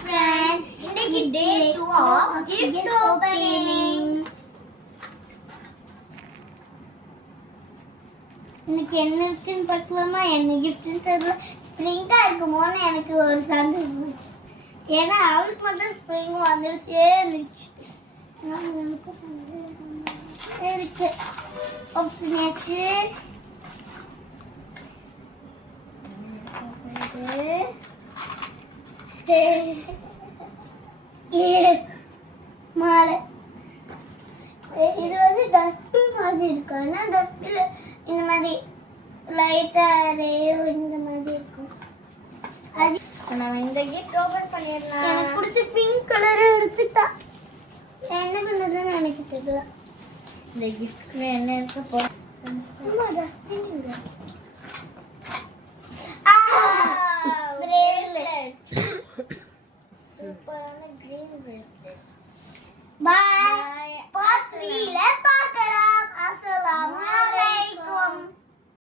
friends. இன்னைக்கு day 2 of gift opening. இன்னைக்கு என்ன இருக்குன்னு பார்க்கலாமா? என்ன கிஃப்ட்னு தெரியல. ஸ்ப்ரிங்கா இருக்குமோன்னு எனக்கு ஒரு சந்தேகம். ஏன்னா அவளுக்கு மட்டும் ஸ்ப்ரிங் வந்துருச்சே இருந்துச்சு. இருக்கு ஓப்பனாச்சு. மாலை இது வந்து டஸ்ட்பின் மாதிரி இருக்கு. ஆனால் டஸ்ட்பின்ல இந்த மாதிரி லைட்டா இந்த மாதிரி இருக்கும். அது நம்ம இந்த கிஃப்ட் ஓபன் பண்ணிடலாம். எனக்கு பிடிச்ச பிங்க் கலர் எடுத்துட்டா. என்ன பண்ணதுன்னு எனக்கு தெரியல. இந்த கிஃப்ட்ல என்ன இருக்க போகுது? டஸ்ட்பின் இல்ல. பிரேஸ்லெட். சூப்பரான கிரீன் பிரேஸ்லெட்.